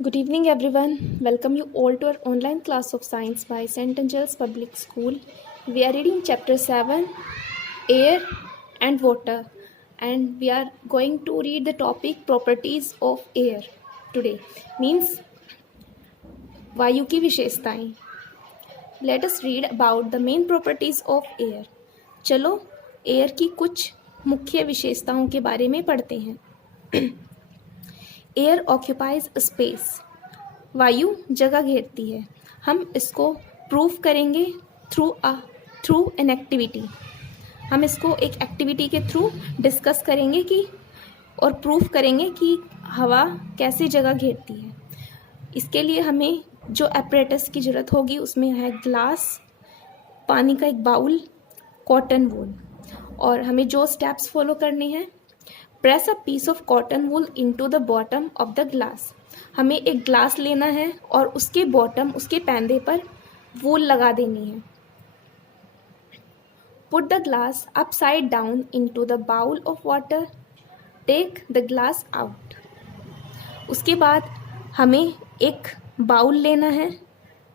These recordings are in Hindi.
Good evening, everyone. Welcome you all to our online class of science by St. Angel's Public School. We are reading chapter 7, Air and Water, and we are going to read the topic Properties of Air today. Means वायु की विशेषताएं. Let us read about the main properties of air. चलो एयर की कुछ मुख्य विशेषताओं के बारे में पढ़ते हैं. Air occupies space. वायु जगह घेरती है. हम इसको प्रूव करेंगे थ्रू एन एक्टिविटी. हम इसको एक एक्टिविटी के थ्रू डिस्कस करेंगे कि और प्रूफ करेंगे कि हवा कैसे जगह घेरती है. इसके लिए हमें जो एपरेटस की ज़रूरत होगी उसमें है ग्लास, पानी का एक बाउल, कॉटन वूल. और हमें जो स्टेप्स फॉलो करने हैं, press a piece of cotton wool into the bottom of the glass. हमें एक ग्लास लेना है और उसके बॉटम, उसके पैंदे पर वूल लगा देनी है. Put the glass upside down into the bowl of water. Take the glass out. उसके बाद हमें एक बाउल लेना है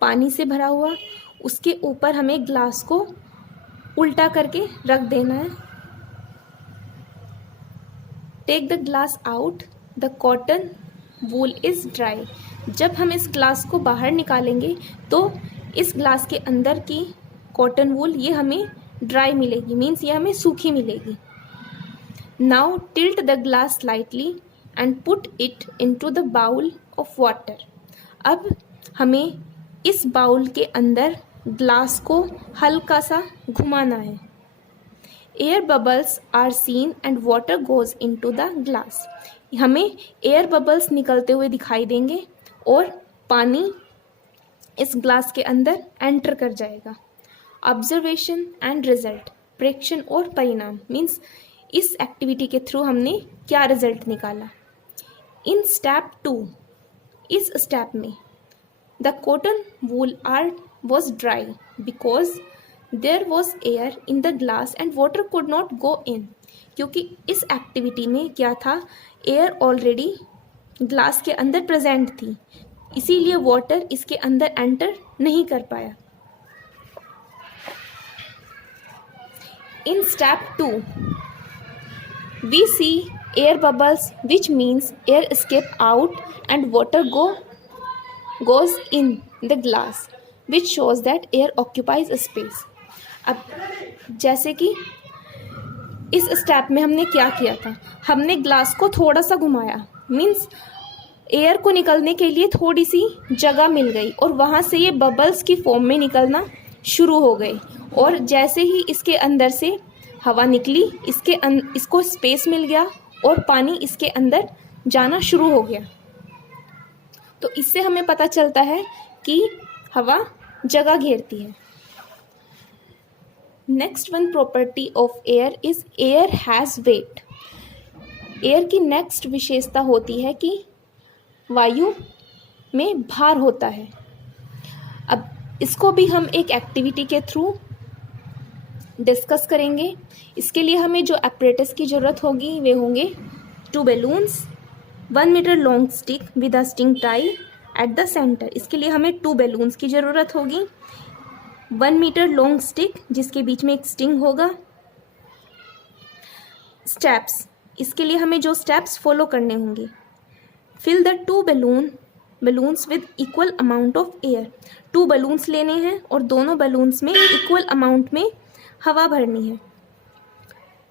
पानी से भरा हुआ. उसके ऊपर हमें ग्लास को उल्टा करके रख देना है. Take the glass out. The cotton wool is dry. जब हम इस ग्लास को बाहर निकालेंगे तो इस ग्लास के अंदर की कॉटन वूल ये हमें ड्राई मिलेगी, मीन्स ये हमें सूखी मिलेगी. Now tilt the glass slightly and put it into the bowl of water. अब हमें इस बाउल के अंदर ग्लास को हल्का सा घुमाना है. Air bubbles are seen and water goes into the glass. हमें एयर बबल्स निकलते हुए दिखाई देंगे और पानी इस ग्लास के अंदर एंटर कर जाएगा. Observation and result. प्रेक्षण और परिणाम मीन्स इस एक्टिविटी के थ्रू हमने क्या रिजल्ट निकाला. इन स्टेप 2, इस स्टेप में the cotton wool are was dry because there was air in the glass and water could not go in. क्योंकि इस एक्टिविटी में क्या था, एयर ऑलरेडी ग्लास के अंदर प्रेजेंट थी, इसीलिए वाटर इसके अंदर एंटर नहीं कर पाया. In step 2 we see air bubbles, which means air escape out and water goes in the glass, which shows that air occupies a space. अब जैसे कि इस स्टेप में हमने क्या किया था, हमने ग्लास को थोड़ा सा घुमाया, मीन्स एयर को निकलने के लिए थोड़ी सी जगह मिल गई और वहाँ से ये बबल्स की फॉर्म में निकलना शुरू हो गए. और जैसे ही इसके अंदर से हवा निकली, इसको स्पेस मिल गया और पानी इसके अंदर जाना शुरू हो गया. तो इससे हमें पता चलता है कि हवा जगह घेरती है. Next one property of air is air has wait. Air की नेक्स्ट विशेषता होती है कि वायु में भार होता है. अब इसको भी हम एक एक्टिविटी के थ्रू डिस्कस करेंगे. इसके लिए हमें जो एपरेटस की ज़रूरत होगी वे होंगे 2 balloons, 1 metre long stick with a string tie at the centre. इसके लिए हमें 2 बैलून्स की ज़रूरत होगी, 1 मीटर लॉन्ग स्टिक जिसके बीच में एक स्टिंग होगा. स्टेप्स, इसके लिए हमें जो स्टेप्स फॉलो करने होंगे. Fill the 2 balloons with equal amount of air. 2 balloons लेने हैं और दोनों बैलून्स में इक्वल अमाउंट में हवा भरनी है.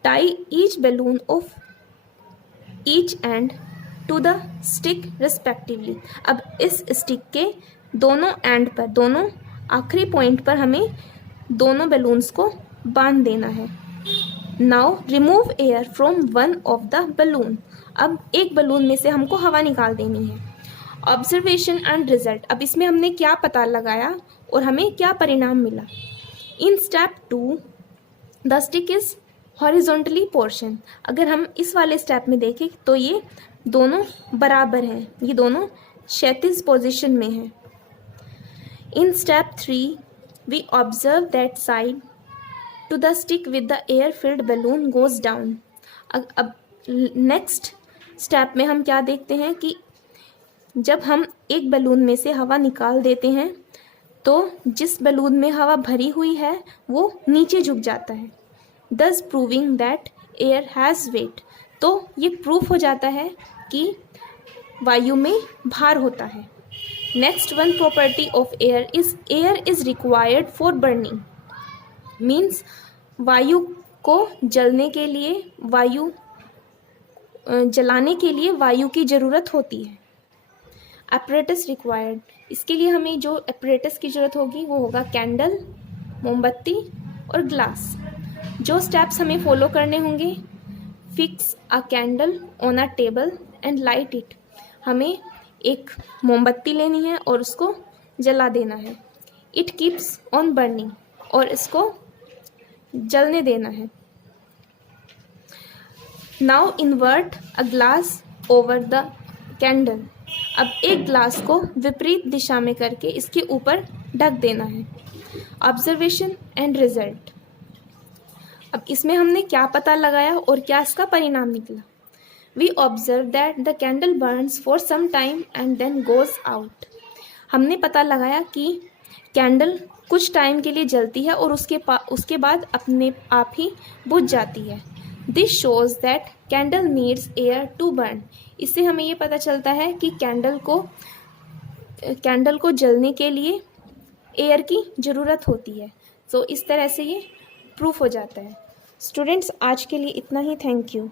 Tie each balloon of each end to the stick respectively. अब इस स्टिक के दोनों एंड पर, दोनों आखिरी पॉइंट पर हमें दोनों बैलून्स को बांध देना है. Now remove air from one of the balloon. अब एक बैलून में से हमको हवा निकाल देनी है. Observation and result. अब इसमें हमने क्या पता लगाया और हमें क्या परिणाम मिला. इन step 2 the stick is horizontally portion. अगर हम इस वाले स्टेप में देखें तो ये दोनों बराबर हैं, ये दोनों क्षैतिज पोजीशन में हैं. In step 3 we observe that side to the stick with the air filled balloon goes down. अब नेक्स्ट स्टेप में हम क्या देखते हैं कि जब हम एक बलून में से हवा निकाल देते हैं तो जिस बलून में हवा भरी हुई है वो नीचे झुक जाता है, thus proving that air has weight। तो ये प्रूफ हो जाता है कि वायु में भार होता है। Next one property of air is required for burning, means वायु को जलाने के लिए वायु की ज़रूरत होती है। apparatus रिक्वायर्ड, इसके लिए हमें जो apparatus की ज़रूरत होगी वो होगा कैंडल, मोमबत्ती और ग्लास। जो स्टेप्स हमें फॉलो करने होंगे, fix a candle on a table and light it, हमें एक मोमबत्ती लेनी है और उसको जला देना है। इट कीप्स ऑन बर्निंग, और इसको जलने देना है। Now invert a glass over the candle, अब एक ग्लास को विपरीत दिशा में करके इसके ऊपर ढक देना है। ऑब्जर्वेशन एंड रिजल्ट, अब इसमें हमने क्या पता लगाया और क्या इसका परिणाम निकला। We observe that the candle burns for some time and then goes out, हमने पता लगाया कि कैंडल कुछ टाइम के लिए जलती है और उसके बाद अपने आप ही बुझ जाती है। This shows that candle needs air to burn, इससे हमें ये पता चलता है कि कैंडल को जलने के लिए एयर की ज़रूरत होती है। तो इस तरह से ये प्रूफ हो जाता है। स्टूडेंट्स, आज के लिए इतना ही। Thank you.